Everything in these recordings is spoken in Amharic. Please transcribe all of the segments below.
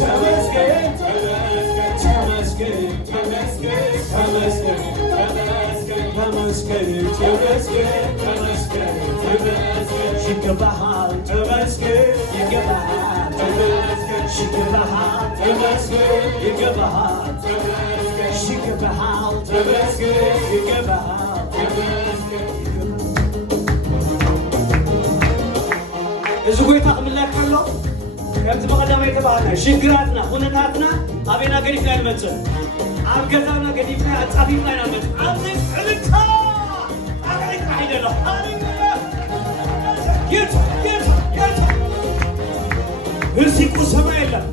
ተመስገን ተመስገን ተመስገን ተመስገን ተመስገን ተመስገን ተመስገን ተመስገን ይገባሃል ተመስገን ይገባሃል ተመስገን ይገባሃል ተመስገን ይገባሃል ተመስገን ይገባሃል ተመስገን ይገባሃል ተመስገን እዚህ ጎይታ ምንላከሎ ከምት መቀዳማ የተባለ ሽግራትና ሁነታትና አቤና ገሪፍ ላይ መጽ አገዛና ገሪፍ ላይ አጻፊፍ ላይ ናመጽ አምጥ ዕልታ አገሪፍ አይደለም የት እርሲቁ ሰማይ የለም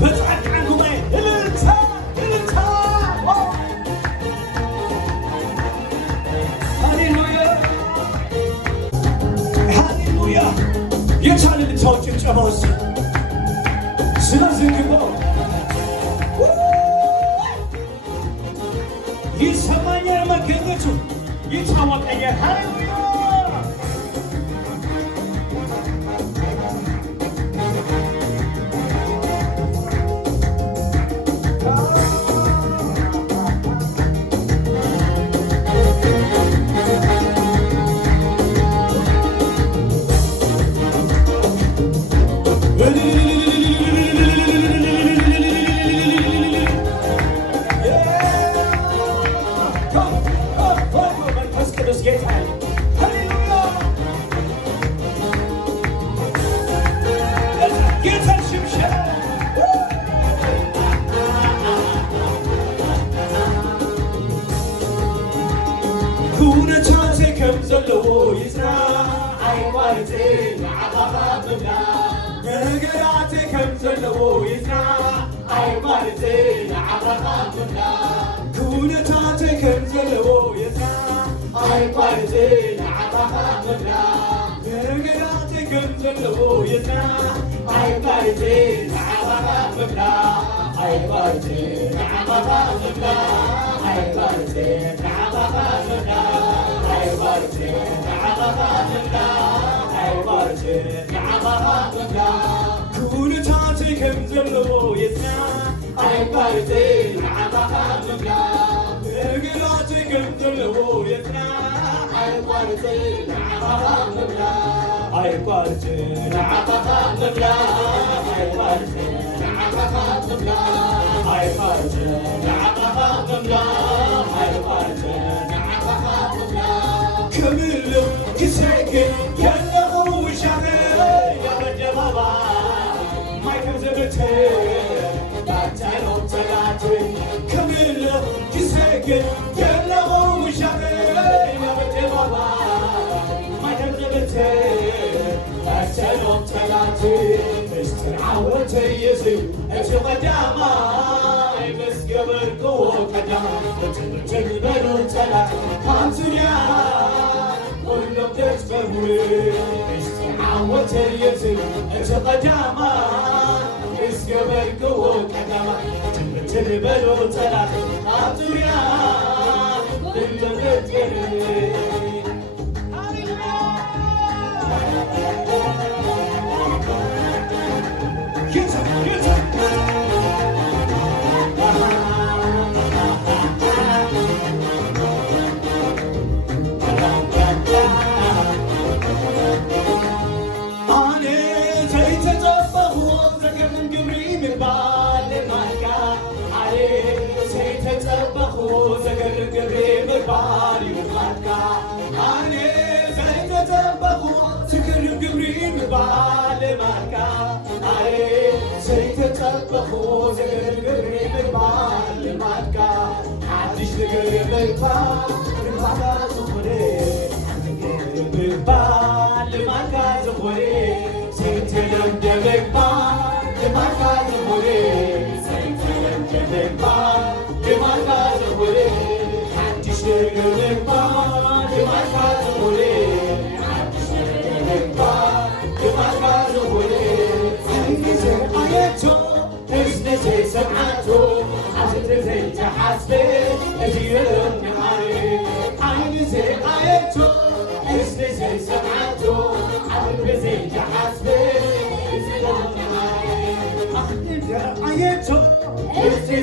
በጻድቃን ጉባኤ ዕልታ ሃሌሉያ ሃሌሉያ የቻለ ልታው ጭብጨባው ስለዚህ ግባው ይሰማኛል መገኘቱ ይታወቀኛል ሃሌሉያ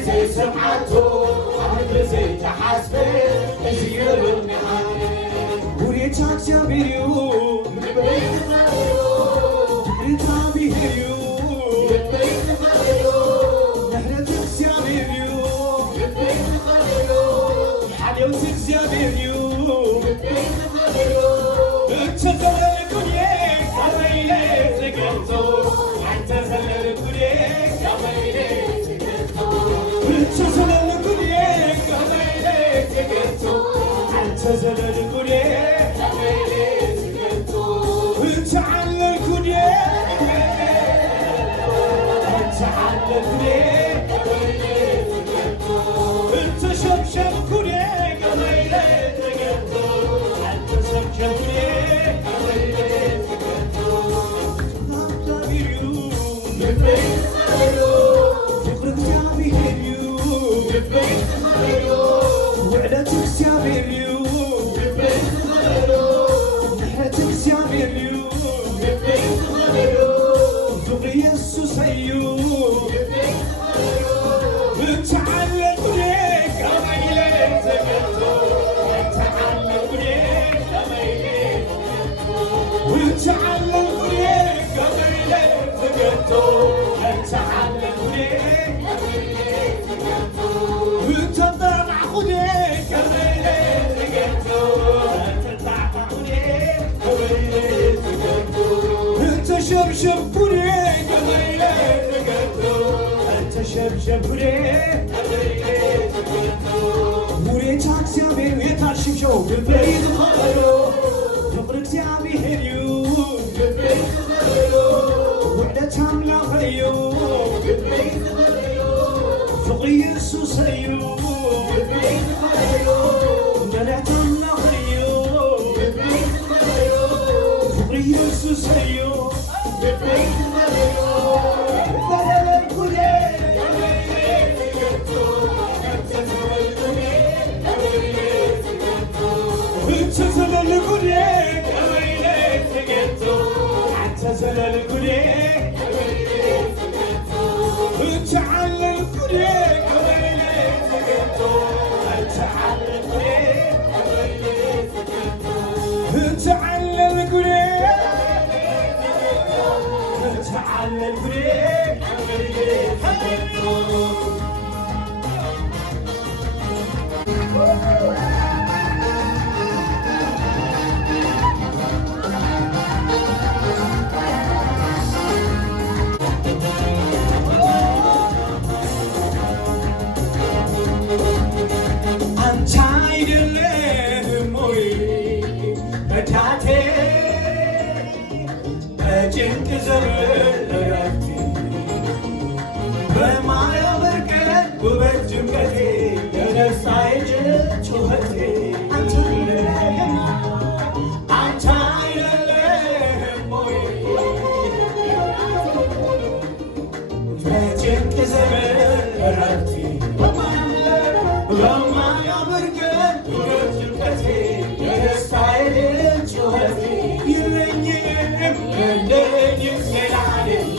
زي سمعته عمل زي تحاسبه ازيرني وريتك جابيريو من بيت ماليو ريتابي هيريو من بيت ماليو نهرتك جابيريو من بيت ماليو حلاوتك جابيريو من بيت ماليو تزلل كليك كميلك تقلتو تزلل كليك كميلك تزلل كليك كميلك تقلتو تزلل كليك تعلل كليك تعلل كليك تشبشب كليك كميلك تقلتو تشبشب كليك شبشب كليك كميلك تقلتو انت شبشب كليك وريتك سامر ويتار شبشو بالبيت خلو فقرك سامي هريو بالبيت ماليو وحدة عاملة خيو بالبيت ماليو فقري السوسيو بالبيت ماليو دلعت عاملة خيو بالبيت ماليو فقري السوسيو بالبيت ماليو دلعت كليك تزلل كليك كميلك تقلتو تزلل كليك تعلل كليك كميلك تقلتو تعلل كليك تعلل كليك تعلل كليك አንተ አይደለህም ወይ መዳቴ በጭንቅ ዘመን እረፍቴ በማያምር ቀን ውበት ድምቀቴ የደስታዬ ጩኸቴ አንተ አይደለህም ወይ በጭንቅ ዘመን እረፍቴ በማያምር ቀን ውበት ድምቀቴ የደስታዬ ጩኸቴ የለኝም የለኝም ሌላ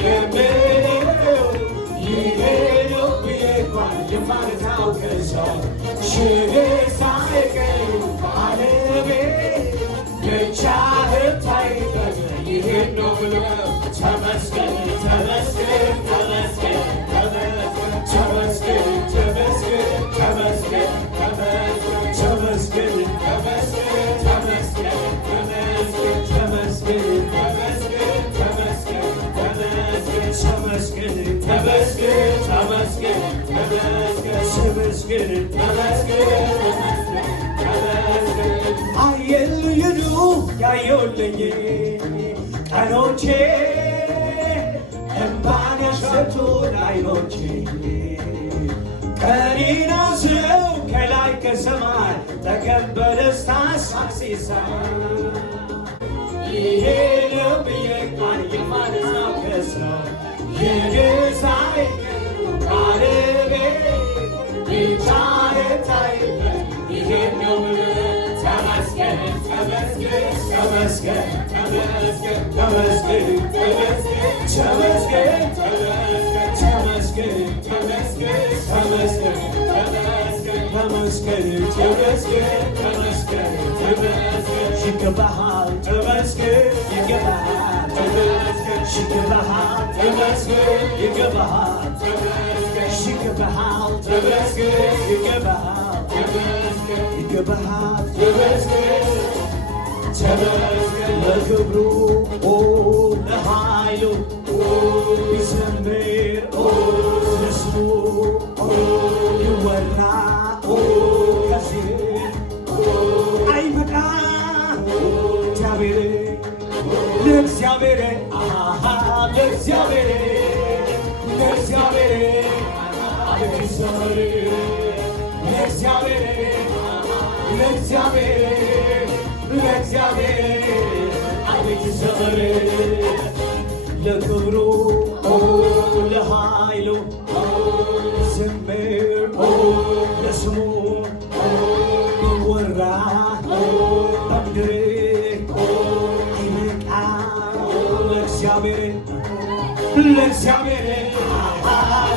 የምለው ይሄ ነው ብዬ እንኳን የማልታውቀው ሰው ሽግር ሳይቀር ባለቤት ብቻህን ታይበት ይሄን ነው ብለው ተመስገን ተመስገን ተመስገን ተመስገን ተመስገን ተመስገን ተመስገን ተመስገን ተመስገን ተመስገን ተመስገን ተመስገን አየልይኑ ያየውልኝ ቀኖቼ እምባን ያሸቱን አይኖቼ ቀኔን አስረው ከላይ ከሰማይ ተቀበለ ደስታ ሲሳይ ይሄ ነው ብዬ ቃል የማልናው ከሰው የደስታዬ ባለቤት ብቻህን ታይበት ይሄን ነው ብለህ ተመስገን ተመስገን ተመስገን ተመስገን ተመስገን ተመስገን ተመስገን ተመስገን ተመስገን ተመስገን ተመስገን ተመስገን ተመስገን ይገባሃል ተመስገን ይገባሃል ተመስገን ይገባሃል ተመስገን ይገባሃል ተመስገን ይገባሃል ተመስገን ይገባሃል ተመስገን ይገባሃል ተመስገን ተመስገን ለክብሩ ለኃይሉ ይዘምር ለስሙ ይወራ ከዚህ አይበቃ እግዚአብሔር ለእግዚአብሔር ለእግዚአብሔር ለእግዚአብሔር አቤት ይዘምር ለእግዚአብሔር ለእግዚአብሔር ለእግዚአብሔር አቤት ይዘምር ለክብሩ ለኃይሉ ይዘምር ለስሙ ይወራ በምድር አይበቃ ለእግዚአብሔር ለእግዚአብሔር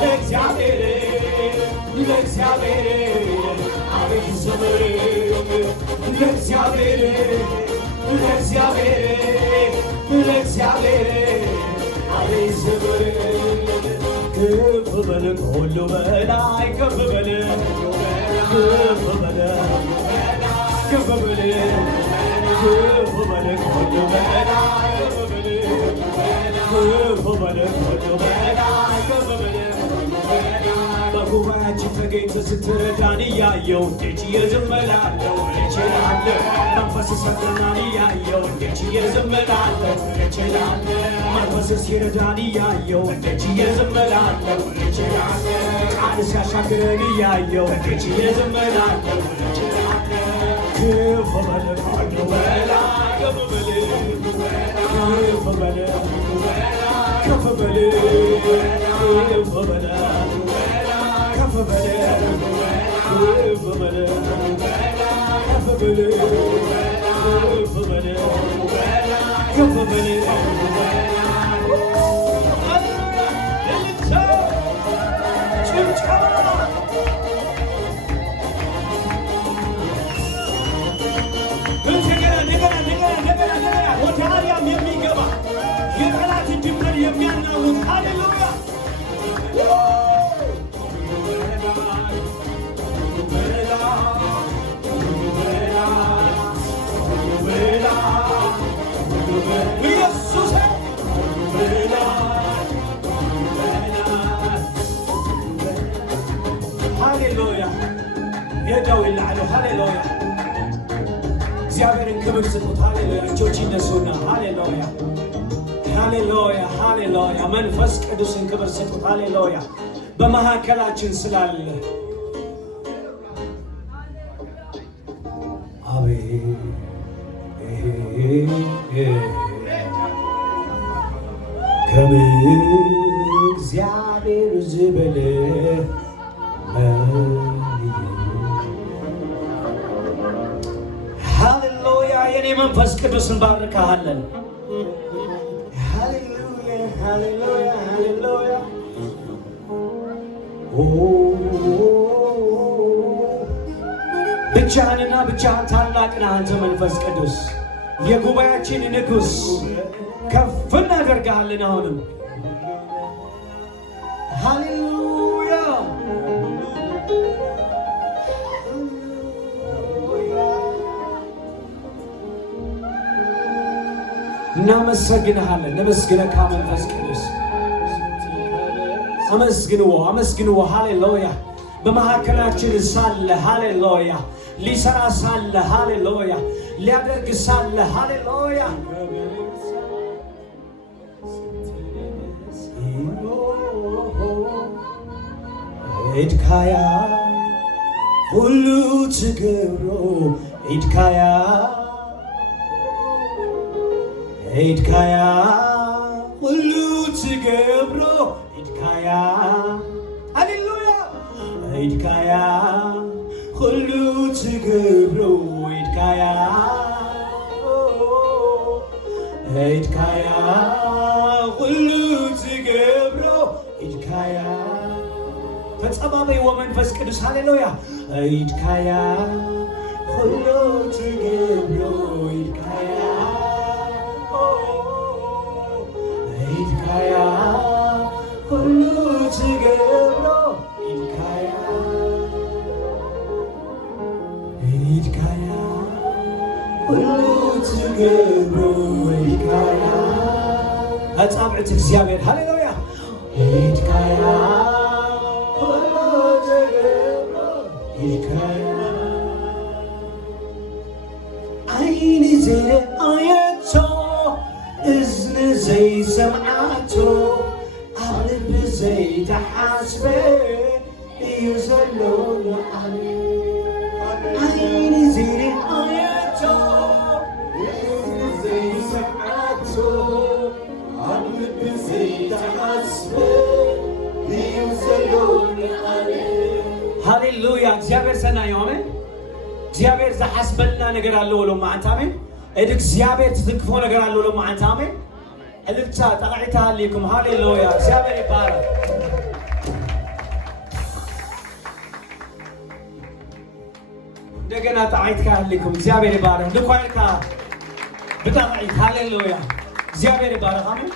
ለእግዚአብሔር ለእግዚአብሔር አቤት ይዘምር ለእግዚአብሔር ለእግዚአብሔር ለእግዚአብሔር አቤት ይዘምር ከፍ በል ከሁሉ በላይ ከፍ በል ከፍ በል ከፍ በል ከፍ በል ከሁሉ በላይ ከፍ በል ከሁሉ በላይ ከፍ በል በጉባኤያችን ተገኝተህ ስትረዳን እያየው እንዴት እየዘመላለሁ እችላለሁ መንፈስ ሰጥቶናል እያየው እንዴት እየዘመላለሁ እችላለሁ መንፈስ ሲረዳን እያየው እንዴት እየዘመላለሁ እችላለሁ ቃል ሲያሻግረን እያየው እንዴት እየዘመላለሁ እችላለሁ ከፍ በል ከሁሉ በላይ ከፍ በል ከፍ በል ከፍ በል ከፍ በል ከፍ በል ከፍ በል ከፍ በል ከፍ በል ወደ አርያም የሚገባ የጠላት ድንበር የሚያናውጥ ሃሌሉያ ሃሌሉያ የዳው ይላሉ ሃሌሉያ እግዚአብሔርን ክብር ስጡት ሃሌሉያ እጆች ይነሱና ሃሌሉያ ሃሌሉያ ሃሌሉያ መንፈስ ቅዱስን ክብር ስጡት ሃሌሉያ በመካከላችን ስላለ አቤት ከእግዚአብሔር ዝበለ ሃሌሉያ የኔ መንፈስ ቅዱስን ባርካሃለን ሃሌሉያ ሃሌሉያ ሃሌሉያ ብቻህንና ብቻህን ታላቅ ነህ አንተ መንፈስ ቅዱስ የጉባኤያችን ንጉሥ ከፍ እናደርግሃለን አሁንም ሃሌሉያ እናመሰግንሃለን ነመስግነካ መንፈስ ቅዱስ አመስግንዎ ሃሌሉያ በመካከላችን ሳለ ሃሌሉያ ሊሰራ ሳለ ሃሌሉያ ሊያደርግ ሳለ ሃሌሉያ ኢድካያ ሁሉ ትገብሮ ኢድካያ ሁሉ ትገብሮ ኢድካያ ሃሌሉያ ኢድካያ ሁሉ ትገብሮ ኢድካያ ሁሉ ትገብሮ ኢድካያ ተጸባበይ ወመንፈስ ቅዱስ ሃሌሉያ ኢድካያ ሁሉ ትገብሮ ኢድካያ ኢድካያ ሁሉ ትገብሮ ኢድካያ ኢድካያ ሁሉ ትገብሮ ኢድካያ አጻብዕት እግዚአብሔር ሃሌሉያ ኢድካያ ሁሉ ትገብሮ ኢድካያ ዓይኒ ዘይረኣየቶ እዝኒ ዘይሰምዓቶ ኣብ ልቢ ዘይተሓስበ እዩ ዘሎ ንዓነ ዓይኒ ዘይረኣየቶ እዝኒ ዘይሰምዓቶ ኣብ ልቢ ዘይተሓስበ እዩ ዘሎ ንዓነ ሃሌሉያ እግዚአብሔር ሰናይ ይሆነ እግዚአብሔር ዝሓስበልና ነገር ኣለዎ ሎ ማዓንታ አሜን እድ እግዚአብሔር ትዝክፎ ነገር ኣለዎ ሎ ማዓንታ አሜን እልልታ ጠቃዒታ ሃሌኩም ሃሌሉያ እግዚአብሔር ይባረክ እንደገና ጠቃዒትካ ሃሌኩም እግዚአብሔር ይባረክ ልኳልካ ብጠቃዒት ሃሌሉያ እግዚአብሔር ይባረክ አሜን